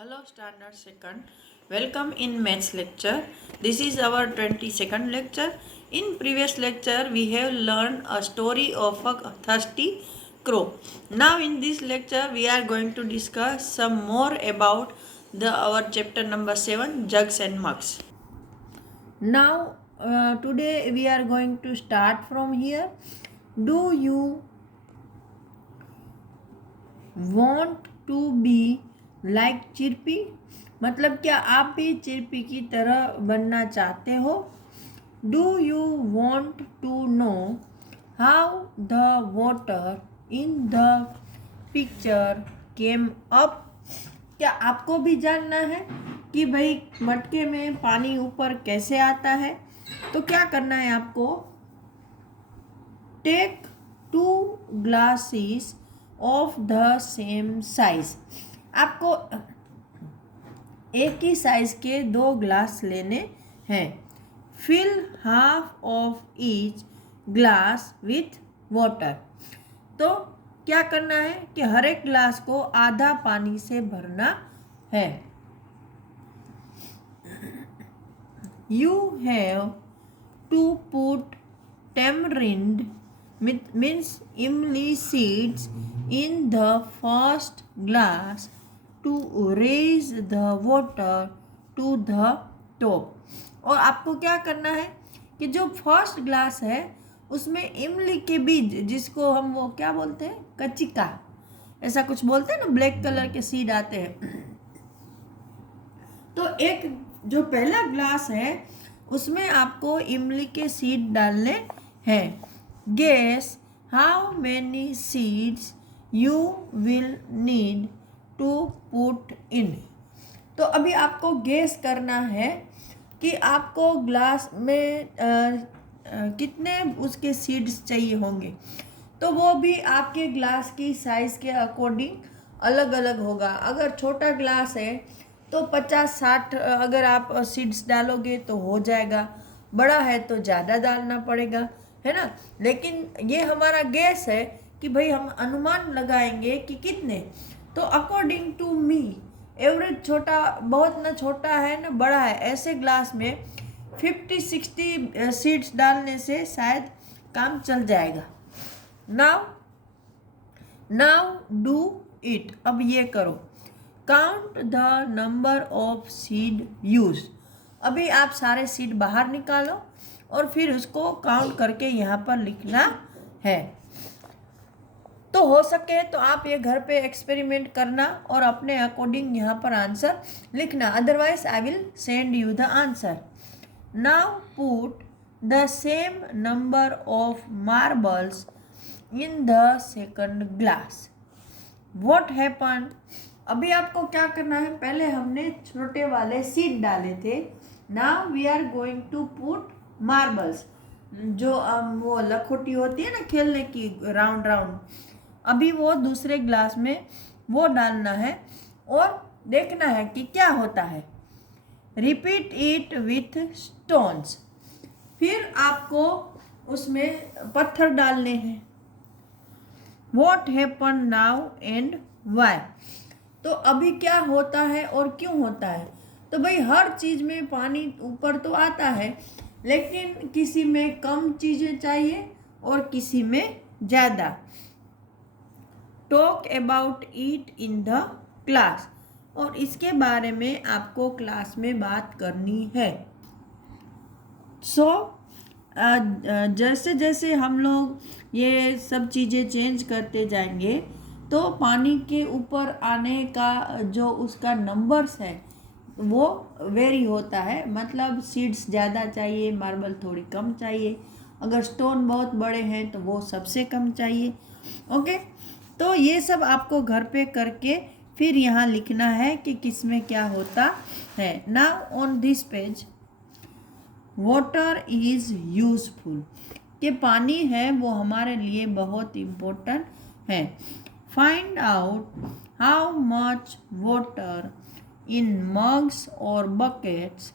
Hello Standard Second. Welcome in maths lecture. This is our 22nd lecture. In previous lecture we have learned a story of a thirsty crow. Now in this lecture we are going to discuss some more about our chapter number 7, jugs and mugs. Now today we are going to start from here. Do you want to be like Chirpy? मतलब क्या आप भी चिरपी की तरह बनना चाहते हो? Do you want to know how the water in the picture came up? क्या आपको भी जानना है कि भाई मटके में पानी ऊपर कैसे आता है? तो क्या करना है आपको? Take 2 glasses of the same size. आपको एक ही साइज के 2 ग्लास लेने हैं. Fill half of each glass with water. तो क्या करना है कि हर एक ग्लास को आधा पानी से भरना है. You have to put tamarind means imli seeds in the first glass to raise the water to the top. और आपको क्या करना है कि जो फर्स्ट ग्लास है उसमें इमली के बीज, जिसको हम वो क्या बोलते हैं, कचिका ऐसा कुछ बोलते हैं ना, ब्लैक कलर के सीड आते हैं. तो एक जो पहला ग्लास है उसमें आपको इमली के सीड डालने हैं. Guess how many seeds you will need to put in. तो अभी आपको गेस करना है कि आपको ग्लास में कितने उसके सीड्स चाहिए होंगे. तो वो भी आपके ग्लास की साइज़ के अकॉर्डिंग अलग अलग होगा. अगर छोटा ग्लास है तो 50-60 अगर आप सीड्स डालोगे तो हो जाएगा. बड़ा है तो ज़्यादा डालना पड़ेगा, है ना. लेकिन ये हमारा गेस है कि भाई हम अनुमान लगाएंगे कि कितने. तो अकॉर्डिंग टू मी एवरेज छोटा, बहुत ना छोटा है ना बड़ा है, ऐसे ग्लास में 50-60 सीड्स डालने से शायद काम चल जाएगा. Now do it. अब ये करो. Count the number of seed use. अभी आप सारे सीड बाहर निकालो और फिर उसको काउंट करके यहाँ पर लिखना है. तो हो सके तो आप ये घर पे एक्सपेरिमेंट करना और अपने अकॉर्डिंग यहाँ पर आंसर लिखना. Otherwise I will send you the answer. Now put the same number of marbles in the second glass. What happen? अभी आपको क्या करना है, पहले हमने छोटे वाले सीड डाले थे. Now we are going to put marbles, जो वो लखोटी होती है ना खेलने की, राउंड राउंड. अभी वो दूसरे ग्लास में वो डालना है और देखना है कि क्या होता है. Repeat it with stones. फिर आपको उसमें पत्थर डालने हैं. What happen now and why? तो अभी क्या होता है और क्यों होता है? तो भाई हर चीज़ में पानी ऊपर तो आता है, लेकिन किसी में कम चीज़ें चाहिए और किसी में ज़्यादा. Talk about it in the class. और इसके बारे में आपको क्लास में बात करनी है. जैसे जैसे हम लोग ये सब चीज़ें चेंज करते जाएंगे तो पानी के ऊपर आने का जो उसका नंबर्स है वो वेरी होता है. मतलब सीड्स ज़्यादा चाहिए, मार्बल थोड़ी कम चाहिए, अगर स्टोन बहुत बड़े हैं तो वो सबसे कम चाहिए. ओके, तो ये सब आपको घर पे करके फिर यहाँ लिखना है कि किस में क्या होता है. Now on this page, water is useful. कि पानी है वो हमारे लिए बहुत इम्पोर्टेंट है. Find out how much water in mugs or buckets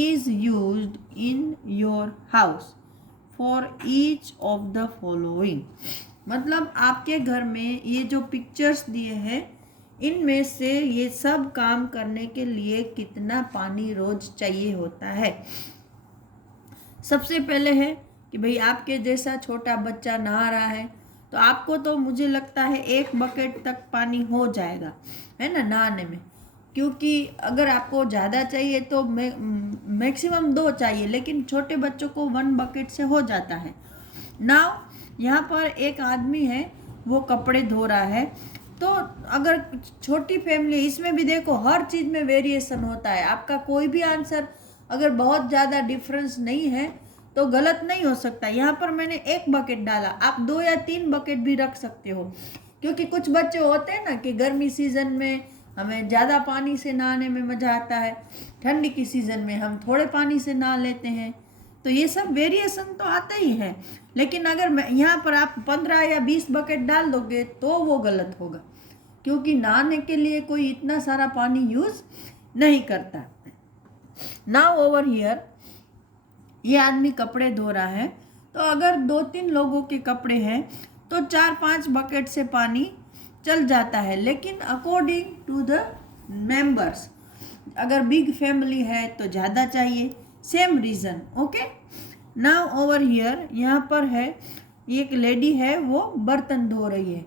is used in your house for each of the following. मतलब आपके घर में ये जो पिक्चर्स दिए हैं इनमें से ये सब काम करने के लिए कितना पानी रोज चाहिए होता है। सबसे पहले है कि भाई आपके जैसा छोटा बच्चा नहा रहा है तो आपको तो मुझे लगता है 1 बकेट तक पानी हो जाएगा, है ना, नहाने में। क्योंकि अगर आपको ज़्यादा चाहिए तो मैक्सिमम 2 चाहिए, लेकिन छोटे बच्चों को 1 बकेट से हो जाता है। नाउ यहाँ पर एक आदमी है, वो कपड़े धो रहा है। तो अगर छोटी फैमिली, इसमें भी देखो हर चीज़ में वेरिएशन होता है। आपका कोई भी आंसर अगर बहुत ज़्यादा डिफरेंस नहीं है तो गलत नहीं हो सकता। यहाँ पर मैंने 1 बकेट डाला, आप 2 या 3 बकेट भी रख सकते हो। क्योंकि कुछ बच्चे होते हैं ना कि गर्मी सीज़न में हमें ज़्यादा पानी से नहाने में मज़ा आता है, ठंडी की सीज़न में हम थोड़े पानी से नहा लेते हैं। तो ये सब वेरिएशन तो आता ही है। लेकिन अगर यहाँ पर आप 15 या 20 बकेट डाल दोगे तो वो गलत होगा, क्योंकि नहाने के लिए कोई इतना सारा पानी यूज़ नहीं करता। नाउ ओवर हियर, ये आदमी कपड़े धो रहा है। तो अगर 2-3 लोगों के कपड़े हैं तो 4-5 बकेट से पानी चल जाता है। लेकिन अकॉर्डिंग टू द मेंबर्स, अगर बिग फैमिली है तो ज़्यादा चाहिए, same reason. Okay, now over here, यहाँ पर है एक लेडी है, वो बर्तन धो रही है।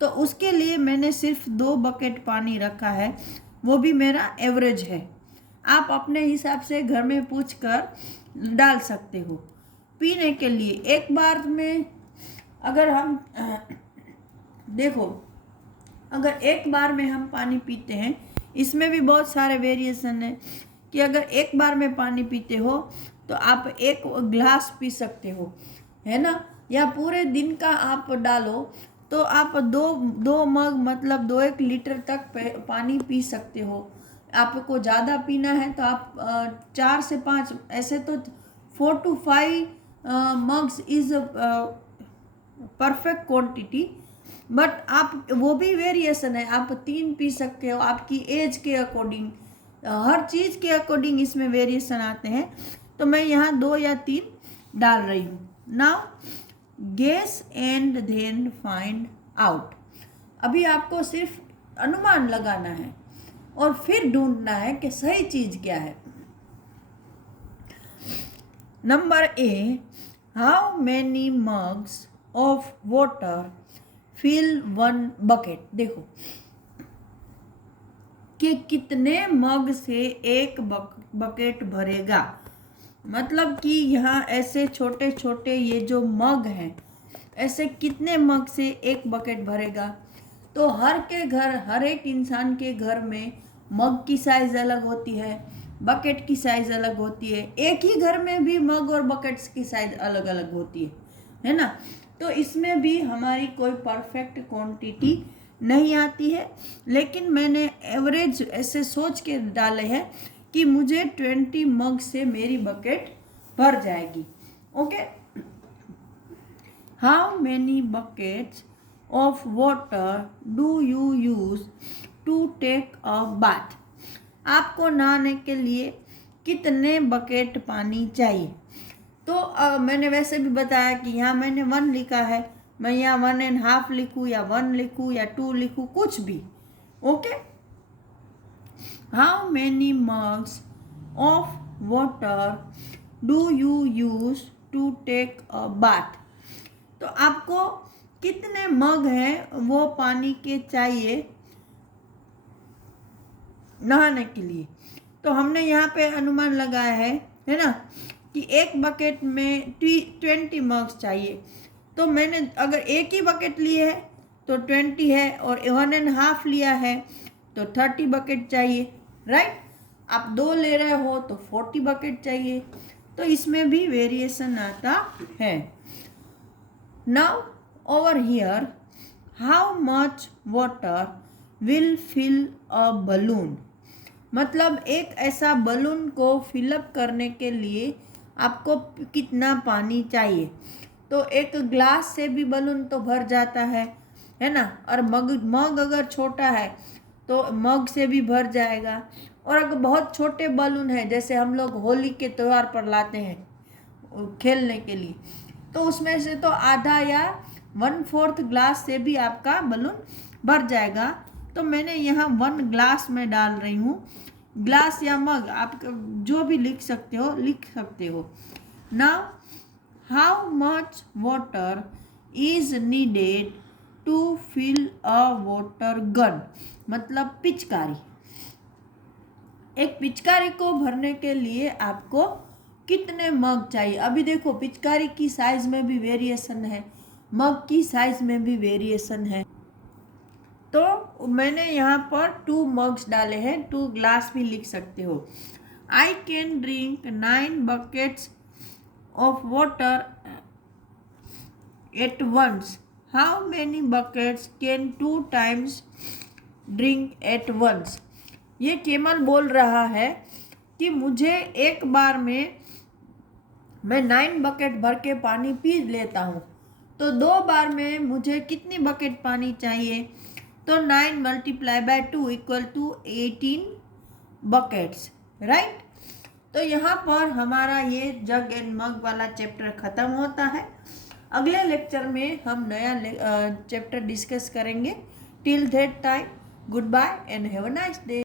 तो उसके लिए मैंने सिर्फ 2 बकेट पानी रखा है, वो भी मेरा एवरेज है। आप अपने हिसाब से घर में पूछ कर डाल सकते हो। पीने के लिए एक बार में अगर हम देखो, अगर एक बार में हम पानी पीते हैं, इसमें भी बहुत सारे वेरिएशन है कि अगर एक बार में पानी पीते हो तो आप 1 ग्लास पी सकते हो, है ना, या पूरे दिन का आप डालो तो आप 2 मग मतलब 2-1 लीटर तक पानी पी सकते हो। आपको ज़्यादा पीना है तो आप 4 से 5, ऐसे तो 4 to 5 mugs is perfect quantity. But आप, वो भी वेरिएशन है, आप 3 पी सकते हो, आपकी एज के अकॉर्डिंग, हर चीज़ के अकॉर्डिंग इसमें वेरिएशन आते हैं। तो मैं यहाँ 2 या 3 डाल रही हूँ। Now guess and then find out. अभी आपको सिर्फ अनुमान लगाना है और फिर ढूंढना है कि सही चीज़ क्या है। Number A, how many mugs of water fill 1 bucket. देखो कि कितने मग से 1 बकेट भरेगा। मतलब कि यहाँ ऐसे छोटे छोटे ये जो मग हैं, ऐसे कितने मग से 1 बकेट भरेगा। तो हर एक इंसान के घर में मग की साइज़ अलग होती है, बकेट की साइज़ अलग होती है। एक ही घर में भी मग और बकेट्स की साइज़ अलग अलग होती है ना। तो इसमें भी हमारी कोई परफेक्ट क्वांटिटी नहीं आती है, लेकिन मैंने एवरेज ऐसे सोच के डाले हैं कि मुझे 20 मग से मेरी बकेट भर जाएगी। Okay, how many buckets of water do you use to take a bath. आपको नहाने के लिए कितने बकेट पानी चाहिए। तो मैंने वैसे भी बताया कि यहाँ मैंने 1 लिखा है, मैं यहाँ 1.5 लिखूँ या 1 लिखूँ या 2 लिखूँ, कुछ भी। Okay, how many mugs of water do you use to take a bath. तो आपको कितने मग हैं वो पानी के चाहिए नहाने के लिए। तो हमने यहाँ पे अनुमान लगाया है ना, कि 1 बकेट में 20 मग्स चाहिए। तो मैंने अगर 1 ही बकेट लिए है तो 20 है, और 1.5 लिया है तो 30 बकेट चाहिए, राइट। आप 2 ले रहे हो तो 40 बकेट चाहिए। तो इसमें भी वेरिएशन आता है। Now over here, how much water will fill a balloon. मतलब एक ऐसा बलून को फिलअप करने के लिए आपको कितना पानी चाहिए। तो 1 ग्लास से भी बलून तो भर जाता है ना। और मग अगर छोटा है तो मग से भी भर जाएगा। और अगर बहुत छोटे बलून है, जैसे हम लोग होली के त्यौहार पर लाते हैं खेलने के लिए, तो उसमें से तो आधा या 1/4 ग्लास से भी आपका बलून भर जाएगा। तो मैंने यहाँ 1 ग्लास में डाल रही हूँ। ग्लास या मग आप जो भी लिख सकते हो। Now how much water is needed to fill a water gun, मतलब पिचकारी। एक पिचकारी को भरने के लिए आपको कितने मग चाहिए। अभी देखो पिचकारी की साइज में भी वेरिएशन है, मग की साइज में भी वेरिएशन है। तो मैंने यहाँ पर 2 मग्स डाले हैं, 2 ग्लास भी लिख सकते हो। I can drink 9 buckets of water at once. How many buckets can 2 times drink at once. ये केमल बोल रहा है कि मुझे एक बार में मैं 9 बकेट भर के पानी पी लेता हूँ, तो 2 बार में मुझे कितनी बकेट पानी चाहिए। तो 9 multiply by 2 equal to 18 buckets, right. तो यहाँ पर हमारा ये जग एंड मग वाला चैप्टर ख़त्म होता है। अगले लेक्चर में हम नया चैप्टर डिस्कस करेंगे। Till that time, goodbye and have a nice day.